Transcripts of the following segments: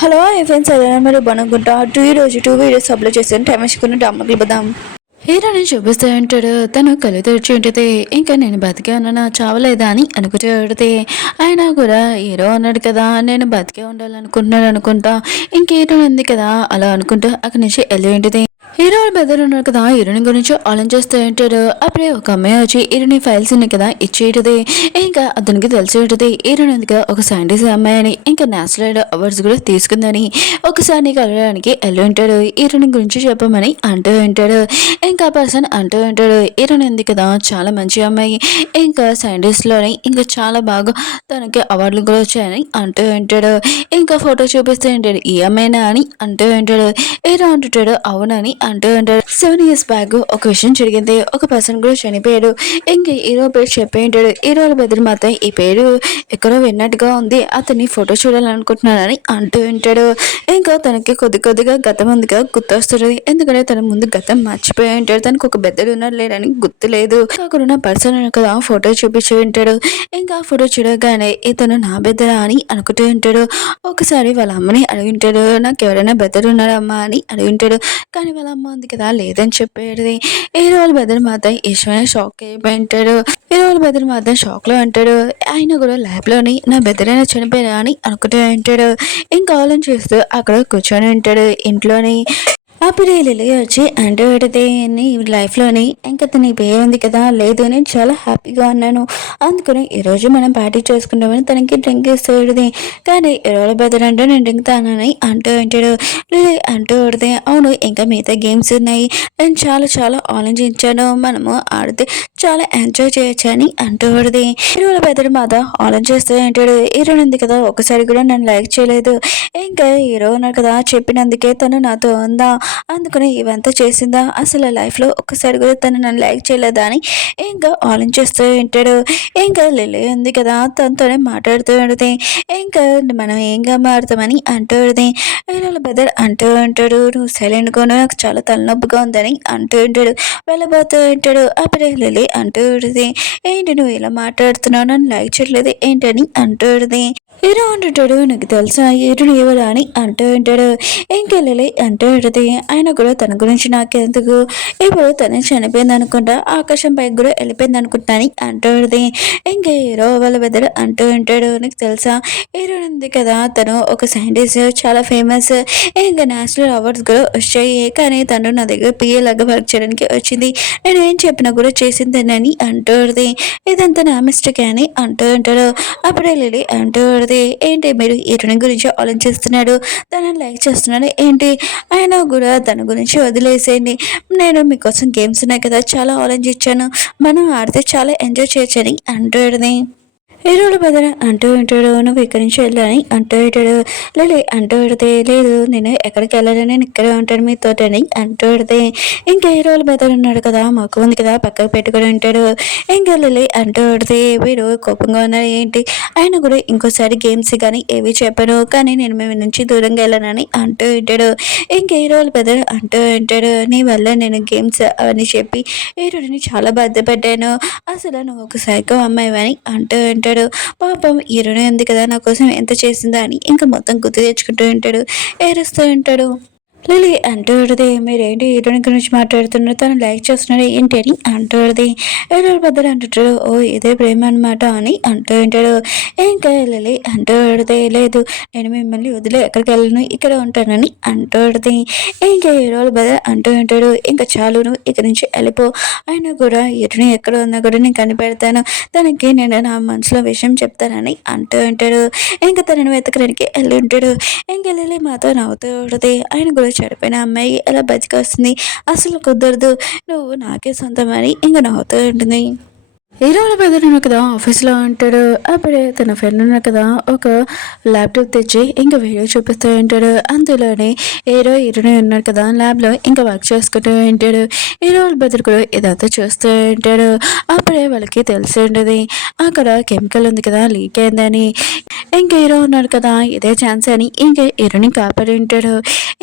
Hello friends అదే మీరు బనుకుంటా ఈరోజు 2 వీడియోస్ అప్లోడ్ చేశాను టైం వేసుకుని డామ్మకి బదాం హీరోని చూపిస్తూ ఉంటాడు. తను కళ్ళు తెరిచి ఉంటుంది. ఇంకా నేను బతికే ఉన్నానా చావలేదా అని అనుకుంటే ఆయన కూడా హీరో అన్నాడు కదా నేను బతికే ఉండాలనుకుంటున్నాడు అనుకుంటా ఇంకేటో ఉంది కదా అలా అనుకుంటూ అక్కడి నుంచి వెళ్ళి ఉంటుంది. హీరో బెదర్ ఉన్నారు కదా హీరోని గురించి ఆలోచిస్తూ ఉంటాడు. అప్పుడే ఒక అమ్మాయి వచ్చి హీరోని ఫైల్స్ ఉన్నాయి కదా ఇచ్చేటది. ఇంకా అతనికి తెలిసి ఉంటుంది హీరోని ఉంది కదా ఒక సైంటిస్ట్ అమ్మాయి అని ఇంకా నేషనల్ అవార్డ్స్ కూడా తీసుకుందని ఒకసారి కలవడానికి వెళ్ళి ఉంటాడు. హీరోని గురించి చెప్పమని అంటూ ఉంటాడు. ఇంకా పర్సన్ అంటూ ఉంటాడు హీరోని ఉంది కదా చాలా మంచి అమ్మాయి ఇంకా సైంటిస్ట్లోని ఇంకా చాలా బాగా తనకి అవార్డులు కూడా వచ్చాయని అంటూ ఉంటాడు. ఇంకా ఫోటో చూపిస్తూ ఉంటాడు ఈ అమ్మాయినా అని అంటూ ఉంటాడు. హీరో అంటుంటాడు అవునని అంటూ ఉంటాడు. 7 years బ్యాక్ ఒక విషయం జరిగింది. ఒక పర్సన్ కూడా చనిపోయాడు. ఇంక హీరో పేరు చెప్పి ఉంటాడు. హీరోల బెదిరి మాత్రం ఈ పేరు ఎక్కడో విన్నట్టుగా ఉంది. అతన్ని ఫోటో చూడాలనుకుంటున్నానని అంటూ ఉంటాడు. ఇంకా తనకి కొద్దిగా గతం ఉందిగా గుర్తొస్తుంది. ఎందుకంటే తన ముందు గతం మర్చిపోయి ఉంటాడు. తనకు ఒక బెద్దరు ఉన్నాడు లేడని గుర్తు లేదు. అక్కడ ఉన్న పర్సన్ కదా ఫోటో చూపించి ఉంటాడు. ఇంకా ఫోటో చూడగానే ఇతను నా బెద్దరా అని అనుకుంటూ ఉంటాడు. ఒకసారి వాళ్ళ అమ్మని అడిగి ఉంటాడు నాకు ఎవరైనా బెద్దరు ఉన్నారమ్మా అని అడిగి ఉంటాడు. కానీ వాళ్ళ అమ్మ ఉంది కదా లేదని చెప్పేది. హీరో వాళ్ళ బెదర్ మాత్రం ఈశ్వర షాక్ అయిపోయి ఉంటాడు. హీరో వాళ్ళ బెదర్ మాత్రం షాక్ లో ఉంటాడు. ఆయన కూడా ల్యాబ్ లోని నా బెదరైనా చనిపోయినా అని అనుకుంటూ ఉంటాడు. ఇంకా ఆలోచిస్తూ అక్కడ కూర్చొని ఉంటాడు ఇంట్లోని. అప్పుడు లిల్లీ వచ్చి అంటూ పెడితే నీ లైఫ్లోని ఇంకా నీ పేరు ఉంది కదా లేదు నేను చాలా హ్యాపీగా ఉన్నాను అందుకని ఈరోజు మనం పార్టీ చేసుకుంటామని తనకి డ్రింక్ ఇస్తుంది. కానీ ఇరవై బెదర్ అంటే నేను డ్రింక్ తానని అంటూ ఉంటాడు. లిల్లీ అంటూ పెడితే అవును ఇంకా మిగతా గేమ్స్ ఉన్నాయి నేను చాలా ఆలోచించాను మనము ఆడితే చాలా ఎంజాయ్ చేయొచ్చు అని అంటూ పెడితే ఇరవై బెదర్ మాత ఆలోచిస్తూ ఉంటాడు. హీరో ఉంది కదా ఒకసారి కూడా నన్ను లైక్ చేయలేదు ఇంకా హీరో ఉన్నాడు కదా చెప్పినందుకే తను నాతో ఉందా అందుకని ఇవంతా చేసిందా అసలు లైఫ్లో ఒక్కసారి కూడా తను నన్ను లైక్ చేయలేదా అని ఇంకా ఆలోచిస్తూ ఉంటాడు. ఇంకా లిల్లీ ఉంది కదా తనతోనే మాట్లాడుతూ ఉంటుంది. ఇంకా మనం ఏంగా మారుతామని అంటూ ఉంటుంది. వీళ్ళ బెదర్ అంటూ ఉంటాడు నువ్వు సైలెంట్గా నాకు చాలా తలనొప్పిగా ఉందని అంటూ ఉంటాడు. వెళ్ళబోతూ ఉంటాడు. అప్పుడే లిల్లీ అంటూ ఉంటుంది ఏంటి నువ్వు ఇలా మాట్లాడుతున్నావు నన్ను లైక్ చేయట్లేదు ఏంటని అంటూ ఉంటుంది. హీరో అంటుంటాడు నాకు తెలుసా హీరోని ఎవరు అని అంటూ ఉంటాడు. ఇంకెళ్ళి అంటూ ఉంటుంది ఆయన కూడా తన గురించి నాకెందుకు ఇప్పుడు తను చనిపోయింది అనుకుంటా ఆకాశం పైకి కూడా వెళ్ళిపోయింది అనుకుంటా అని అంటూ ఉంటుంది. ఇంకా హీరో వాళ్ళ బెదర్ అంటూ ఉంటాడు నీకు తెలుసా హీరో ఉంది కదా తను ఒక సైంటిస్ట్ చాలా ఫేమస్ ఇంకా నేషనల్ అవార్డ్స్ కూడా వచ్చాయి కానీ తను నా దగ్గర పిఏ లాగా వర్క్ చేయడానికి వచ్చింది నేను ఏం చెప్పినా కూడా చేసిందేనని అంటూ ఉంటుంది. ఇదంతా నా మిస్టేక్ అని అంటూ ఉంటాడు. అప్పుడే లిల్లీ అంటూ ఏంటి మీరు హీరోని గురించి ఆలోచిస్తున్నాడు తనని లైక్ చేస్తున్నాడు ఏంటి ఆయన కూడా తన గురించి వదిలేసేయండి నేను మీకోసం గేమ్స్ ఉన్నాయి కదా చాలా ఆలోచించాను మనం ఆడితే చాలా ఎంజాయ్ చేయొచ్చని అంటాడు. హీరోల బెదర అంటూ ఉంటాడు నువ్వు ఇక్కడి నుంచి వెళ్ళని అంటూ ఉంటాడు. లేదు అంటూ పెడితే లేదు నేను ఎక్కడికి వెళ్ళాలని నేను ఇక్కడే ఉంటాను మీతోటని అంటూ పెడితే ఇంకా హీరోల బెదర్ ఉన్నాడు కదా మొక్క ఉంది కదా పక్కకు పెట్టుకుని ఉంటాడు. ఇంకా లిల్లీ అంటూ పెడితే వీడు కోపంగా ఉన్నారు ఏంటి ఆయన కూడా ఇంకోసారి గేమ్స్ కానీ ఏవి చెప్పాను కానీ నేను మేము నుంచి దూరంగా వెళ్ళానని అంటూ ఉంటాడు. ఇంకా హీరోల బెదర్ అంటూ ఉంటాడు నీ వల్ల నేను గేమ్స్ అవన్నీ చెప్పి హీరోని చాలా బాధపడ్డాను అసలు నువ్వు ఒక సైకో అమ్మాయి అని అంటూ ఉంటాడు. పాపం హీరోనే ఉంది కదా నా కోసం ఎంత చేసిందా అని ఇంకా మొత్తం గుర్తు తెచ్చుకుంటూ ఉంటాడు ఏడుస్తూ ఉంటాడు. లిల్లీ అంటూ ఉంటుంది మీరేంటి హీరోని గురించి మాట్లాడుతున్నారు తను లైక్ చేస్తున్నాడు ఏంటి అని అంటూ ఉంటుంది. హీరో బద్దలు అంటుంటాడు ఓ ఇదే ప్రేమ అనమాట అని అంటూ ఉంటాడు. ఇంకా లిల్లీ అంటూ ఉంటుంది లేదు నేను మిమ్మల్ని వదిలే ఎక్కడికి వెళ్ళను ఇక్కడ ఉంటానని అంటూ ఉంటుంది. ఇంకా హీరో బద్దలు అంటూ ఉంటాడు ఇంకా చాలు నువ్వు ఇక్కడి నుంచి వెళ్ళిపో అయినా కూడా హీరోని ఎక్కడ ఉన్నా కూడా నేను కనిపెడతాను తనకి నేను నా మనసులో విషయం చెప్తానని అంటూ ఉంటాడు. ఇంకా తనను వెతకడానికి వెళ్ళి ఉంటాడు. ఇంకా లిల్లీ మాతో నవ్వుతూ ఉంటుంది ఆయన కూడా చనిపోయిన అమ్మాయి ఎలా బతికొస్తుంది అసలు కుదరదు నువ్వు నాకే సొంతమని ఇంకా నవ్వుతూ ఉంటుంది. హీరోల బెదర్ ఉన్నా కదా ఆఫీస్లో ఉంటాడు. అప్పుడే తన ఫ్రెండ్ ఉన్నా కదా ఒక ల్యాప్టాప్ తెచ్చి ఇంకా వీడియో చూపిస్తూ ఉంటాడు. అందులోనే హీరోని ఉన్నారు కదా ల్యాబ్లో ఇంకా వర్క్ చేసుకుంటూ ఉంటాడు. హీరోల బెదర్ కూడా ఇదంతా చూస్తూ ఉంటాడు. అప్పుడే వాళ్ళకి తెలిసి ఉండదు అక్కడ కెమికల్ ఉంది కదా లీక్ అయిందని. ఇంకా హీరో ఉన్నాడు కదా ఇదే ఛాన్స్ అని ఇంకా హీరోని కాపాడి ఉంటాడు.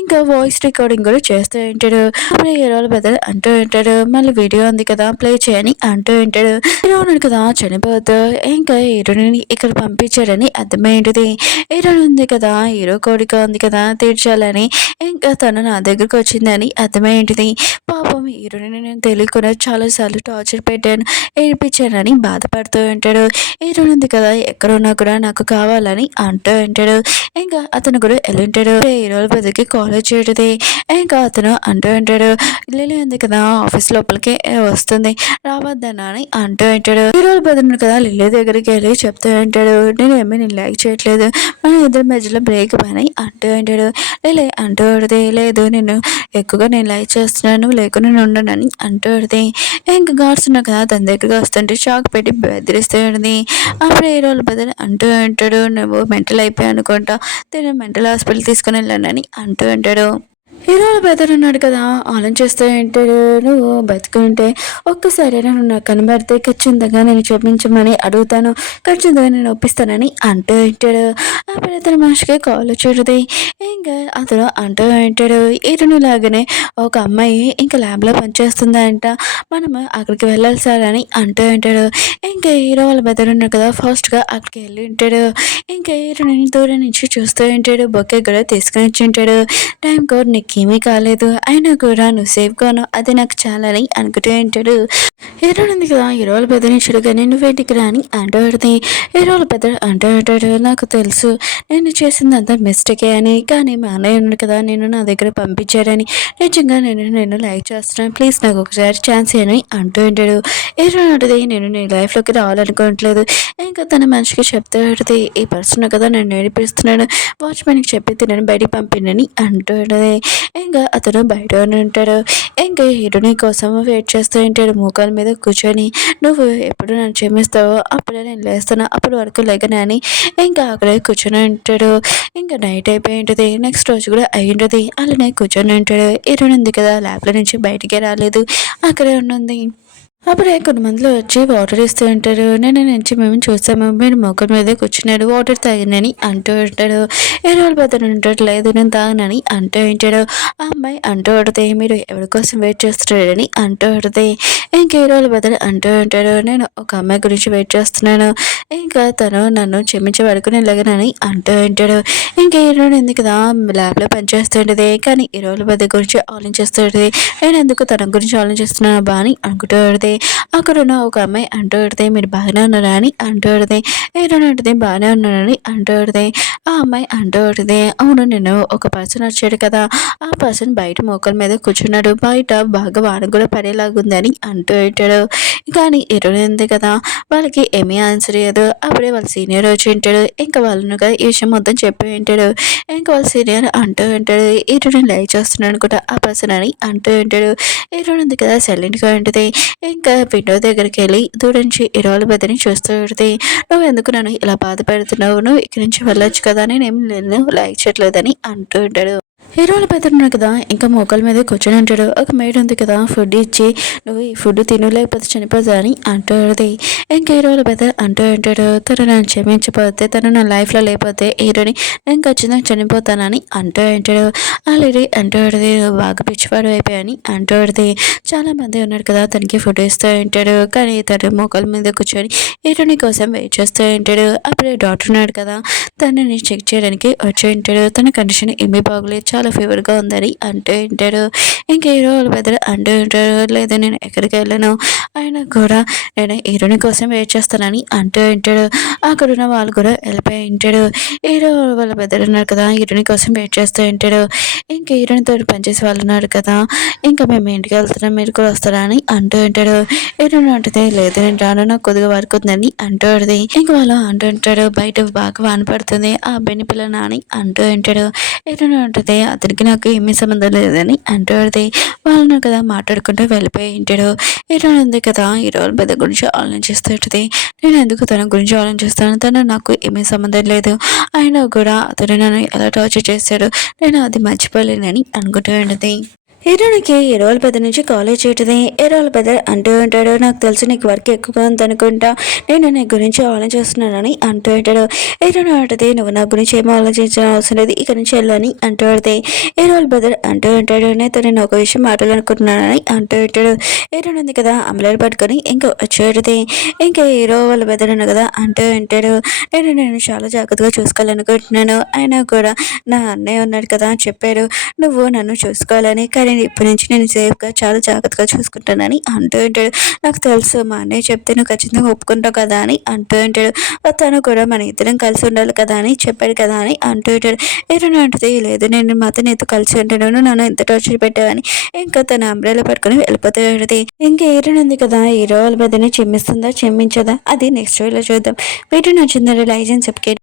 ఇంకా వాయిస్ రికార్డింగ్ కూడా చేస్తూ ఉంటాడు. అప్పుడు హీరోల బెదర్ అంటూ ఉంటాడు మళ్ళీ వీడియో ఉంది కదా ప్లే చేయని అంటూ ఉంటాడు. హీరో ఉన్నాడు కదా చనిపోతూ ఇంకా హీరోని ఇక్కడ పంపించాడని అర్థమైంది. హీరోయిన్ ఉంది కదా, హీరో కోరిక ఉంది కదా తీర్చాలని, ఇంకా తను నా దగ్గరకు వచ్చిందని అర్థమైంది. పాపం హీరోని నేను తెలియకుండా చాలాసార్లు టార్చర్ పెట్టాను, ఏడిపించానని బాధపడుతూ ఉంటాడు. హీరోయిన్ ఉంది కదా ఎక్కడున్నా కూడా నాకు కావాలని అంటూ ఉంటాడు. ఇంకా అతను కూడా వెళ్ళుంటాడు. హీరోల బదికి కాలేజ్ చేయటది. ఇంకా అతను అంటూ ఉంటాడు, లిల్లీ ఉంది కదా ఆఫీస్ లోపలికి వస్తుంది రావద్దనా అని అంటూ ఉంటాడు. హీరోల బదులు కదా లిల్లీ దగ్గరికి వెళ్ళి చెప్తూ ఉంటాడు, నేనేమీ నేను లైక్ చేయట్లేదు, మన ఇద్దరి మధ్యలో బ్రేక్ పని అంటూ ఉంటాడు. లిల్లీ అంటూ ఉంటుంది, లేదు నేను ఎక్కువగా నేను లైక్ చేస్తున్నాను లేకుండా నేను ఉండనని అంటూ ఉంటుంది. ఇంకా గాడ్స్ ఉన్నా కదా తన దగ్గరికి వస్తుంటే షాక్ పెట్టి బెదిరిస్తూ ఉంటుంది. అప్పుడు హీరోల బదులు అంటూ ఉంటాడు, నువ్వు మెంటల్ అయిపోయి అనుకుంటా, నేను మెంటల్ హాస్పిటల్ తీసుకుని వెళ్ళానని అంటూ ఉంటాడు. హీరోల బ్రదర్ ఉన్నాడు కదా ఆలోచిస్తూ ఉంటాడు, నువ్వు బతుకుంటే ఒక్కసారి నువ్వు నాకు కనబడితే ఖచ్చితంగా నేను చూపించమని అడుగుతాను, ఖచ్చితంగా నేను ఒప్పిస్తానని అంటూ ఉంటాడు. అప్పుడు అతని మనిషికి కాల్ వచ్చేది. ఇంకా అతను అంటూ ఉంటాడు, హీరోని లాగానే ఒక అమ్మాయి ఇంకా ల్యాబ్లో పనిచేస్తుందంట, మనము అక్కడికి వెళ్ళాలి సార్ అని అంటూ ఉంటాడు. ఇంకా హీరో వాళ్ళ బ్రదర్ ఉన్నాడు కదా ఫాస్ట్గా అక్కడికి వెళ్ళి ఉంటాడు. ఇంకా హీరోని దూరం నుంచి చూస్తూ ఉంటాడు, బొకే కూడా తీసుకొని వచ్చి ఉంటాడు. టైం కోడ్ నీకేమీ కాలేదు, అయినా కూడా నువ్వు సేఫ్గాను అది నాకు చాలని అనుకుంటూ ఉంటాడు. హీరోలు ఉంది కదా హీరోలు బెదిరించాడు కానీ నువ్వేంటికి రాని అంటాడుది. హీరోలు పెద్ద అంటాడు, నాకు తెలుసు నేను చేసిందంతా మిస్టేకే అని, కానీ మా అన్నయ్య ఉన్నాడు కదా నేను నా దగ్గర పంపించాడని, నిజంగా నేను లైక్ చేస్తున్నాను, ప్లీజ్ నాకు ఒకసారి ఛాన్స్ అని అంటూ ఉంటాడు. హీరో అంటది, నేను నీ లైఫ్లోకి రావాలనుకోవట్లేదు, ఇంకా తన మనిషికి చెప్తూ ఉంటుంది, ఈ పర్సన్ కదా నన్ను నేర్పిస్తున్నాడు, వాచ్మెన్కి చెప్పి తినని బయటికి పంపినని అంటూ ఉంటుంది. ఇంకా అతను బయట ఉంటాడు. ఇంకా హీరోని కోసం వెయిట్ చేస్తూ ఉంటాడు మోకాల మీద కూర్చొని, నువ్వు ఎప్పుడు నన్ను క్షమిస్తావో అప్పుడే నేను లేస్తాను, అప్పటి వరకు లేకనే అని ఇంకా అక్కడే కూర్చొని ఉంటాడు. ఇంకా నైట్ అయిపోయి ఉంటుంది. నెక్స్ట్ రోజు కూడా అయి ఉంటుంది. అలానే కూర్చొని ఉంటాడు. హీరోయిన్ ఉంది కదా ల్యాబ్లో నుంచి బయటికే రాలేదు, అక్కడే ఉన్నది. అప్పుడే కొంతమందిలో వచ్చి వాటర్ ఇస్తూ ఉంటారు. నేను నుంచి మేము చూస్తాము, మీరు మొక్కల మీదే కూర్చున్నాడు వాటర్ తాగినని అంటూ ఉంటాడు. ఏరోళ్ళు బద్దలు ఉంటాడు, లేదు నేను తాగినని అంటూ ఉంటాడు. ఆ అమ్మాయి అంటూ ఉంటుంది, మీరు ఎవరి కోసం వెయిట్ చేస్తున్నాడని అంటూ ఉంటుంది. ఇంకా ఏరోళ్ళ బద్దలు అంటూ ఉంటాడు, నేను ఒక అమ్మాయి గురించి వెయిట్ చేస్తున్నాను, ఇంకా తను నన్ను క్షమించే వరకు నేను లగనని అంటూ ఉంటాడు. ఇంకా హీరోయిన్ ఉంది కదా ల్యాబ్లో పనిచేస్తుంటుంది, కానీ హీరోల బద్ద గురించి ఆలోచిస్తుంటుంది, నేను ఎందుకు తన గురించి ఆలోచిస్తున్నాను బా అని అనుకుంటూ ఉంటుంది. అక్కడున్న ఒక అమ్మాయి అంటూ ఉంటుంది, మీరు బాగానే ఉన్నారా అని అంటూ ఉంటుంది. హీరోయిన్ ఉంటుంది, బాగానే ఉన్నానని అంటూ ఉంటుంది. ఆ అమ్మాయి అంటూ ఉంటుంది, అవును నేను ఒక పర్సన్ వచ్చాడు కదా, ఆ పర్సన్ బయట మోకల మీద కూర్చున్నాడు, బయట బాగా వాన కూడా పడేలాగుందని అంటూ ఉంటాడు. కానీ హీరోయిన్ ఉంది కదా వాళ్ళకి ఏమీ ఆన్సర్ ఇవ్వదు. అప్పుడే వాళ్ళ సీనియర్ వచ్చి ఉంటాడు. ఇంకా వాళ్ళను కదా ఈ విషయం మొత్తం చెప్పి ఉంటాడు. ఇంకా వాళ్ళ సీనియర్ అంటూ ఉంటాడు, హీరోయిన్ లైక్ చేస్తున్నాడు కూడా ఆ పర్సన్ అని అంటూ ఉంటాడు. హీరోయిన్ ఉంది కదా సైలెంట్గా ఉంటుంది. ఇంకా విండో దగ్గరికి వెళ్ళి దూరం నుంచి హీరోల బదిని చూస్తూ ఉంటుంది. నువ్వు ఎందుకు నన్ను ఇలా బాధ పెడుతున్నావు, నువ్వు ఇక్కడి నుంచి వెళ్ళొచ్చు కదా, నేనేం నేను లైక్ చేయట్లేదని అంటూ ఉంటాడు. హీరోల పెద్దన్నాడు కదా ఇంకా మోకాల మీద కూర్చొని ఉంటాడు. ఒక మేడ్ ఉంది కదా ఫుడ్ ఇచ్చి, నువ్వు ఈ ఫుడ్ తిను లేకపోతే చనిపోతా అని అంటుంది. ఇంకా హీరోల పెద్ద అంటూ ఉంటాడు, తను నన్ను క్షమించకపోతే తను నా లైఫ్లో లేకపోతే హీరోని నేను ఖచ్చితంగా చనిపోతానని అంటూ ఉంటాడు. ఆల్రెడీ అంటూ ఉంటుంది, బాగా పిచ్చివాడు అయిపోయాని అంటూ ఉంటుంది. చాలా మంది ఉన్నారు కదా తనకి ఫుడ్ ఇస్తూ ఉంటాడు, కానీ తను మోకాల మీద కూర్చొని హీరోని కోసం వెయిట్ చేస్తూ ఉంటాడు. అప్పుడే డాక్టర్ ఉన్నాడు కదా తనని చెక్ చేయడానికి వచ్చి ఉంటాడు. తన కండిషన్ ఏమీ బాగోలేదు, చాలా ఫీవర్గా ఉందని అంటూ ఉంటాడు. ఇంక హీరో వాళ్ళ పెద్దలు అంటూ ఉంటాడు, లేదు నేను ఎక్కడికి వెళ్ళను, ఆయన కూడా నేను హీరోని కోసం వెయిట్ చేస్తానని అంటూ ఉంటాడు. అక్కడున్న వాళ్ళు కూడా వెళ్ళిపోయి ఉంటాడు. హీరో వాళ్ళ పెద్దలు ఉన్నారు కదా హీరోని కోసం వెయిట్ చేస్తూ ఉంటాడు. ఇంక హీరోనితో పనిచేసే వాళ్ళు ఉన్నారు కదా, ఇంకా మేము ఇంటికి వెళ్తున్నాం మీరు కూడా వస్తారా అని అంటూ ఉంటాడు. హీరోని అంటుంది, లేదు నేను రాను, నాకు కొద్దిగా వర్క్ ఉందని అంటూ ఉంటుంది. ఇంక వాళ్ళు అంటూ ఉంటాడు, బయట బాగా వాన పడుతుంది, ఆ అబ్బాయిని పిల్లనా అని అంటూ ఉంటాడు. హీరోని ఉంటుంది, అతనికి నాకు ఏమీ సంబంధం లేదని అంటుంది. వాళ్ళను కదా మాట్లాడుకుంటూ వెళ్ళిపోయి ఉంటాడు. హీరోయిన్ ఉంది కదా హీరోల పెద్ద గురించి ఆలోచిస్తూ ఉంటుంది. నేను ఎందుకు తన గురించి ఆలోచిస్తాను, తను నాకు ఏమీ సంబంధం లేదు, అయినా కూడా అతను నన్ను ఎలా టార్చర్ చేశాడు, నేను అది మర్చిపోలేనని అనుకుంటూ ఉంటుంది. హీరోనికి హీరోల పెద్ద నుంచి కాలేజ్ చేయటది. హీరోల పెద్ద అంటూ ఉంటాడు, నాకు తెలుసు నీకు వర్క్ ఎక్కువగా ఉందనుకుంటా, నేను నీ గురించి ఆలోచిస్తున్నానని అంటూ ఉంటాడు. హీరోని అంటది, నువ్వు నా గురించి ఏమో ఆలోచించిన అవసరం లేదు, ఇక నుంచి వెళ్ళని అంటూ పడితే హీరోల బ్రదర్ అంటూ ఉంటాడు, నేను ఒక విషయం మాట్లాడాలనుకుంటున్నానని అంటూ ఉంటాడు. హీరోని ఉంది కదా అమలాలు పట్టుకొని ఇంకా వచ్చేటిది. ఇంకా హీరో వాళ్ళ బెదర్ ఉంది కదా అంటూ ఉంటాడు, నేను చాలా జాగ్రత్తగా చూసుకోవాలనుకుంటున్నాను, అయినా కూడా నా అన్నయ్య ఉన్నాడు కదా అని చెప్పాడు నువ్వు నన్ను చూసుకోవాలని, కానీ ఇప్పటి నుంచి నేను సేఫ్గా చాలా జాగ్రత్తగా చూసుకుంటానని అంటూ ఉంటాడు. నాకు తెలుసు మా అన్నయ్య చెప్తే నువ్వు ఖచ్చితంగా ఒప్పుకుంటావు కదా అని అంటూ ఉంటాడు. తను కూడా మన ఇద్దరం కలిసి ఉండాలి కదా అని చెప్పాడు కదా అని అంటూ ఉంటాడు. హీరోయిన్ అంటది, లేదు నేను మాత్రం నీతో కలిసి ఉంటాను, నన్ను ఎంత టార్చర్ పెట్టావని ఇంకా తన అంబ్రెలా పట్టుకొని వెళ్ళిపోతూ ఉంటుంది. ఇంకా హీరోయిన్ ఉంది కదా హీరో వాళ్ళ బదిని చిమ్మిస్తుందా చిమ్మించదా అది నెక్స్ట్ వీడియోలో చూద్దాం. వీడియో నచ్చిందంటే లైక్ చేయండి, సబ్స్క్రైబ్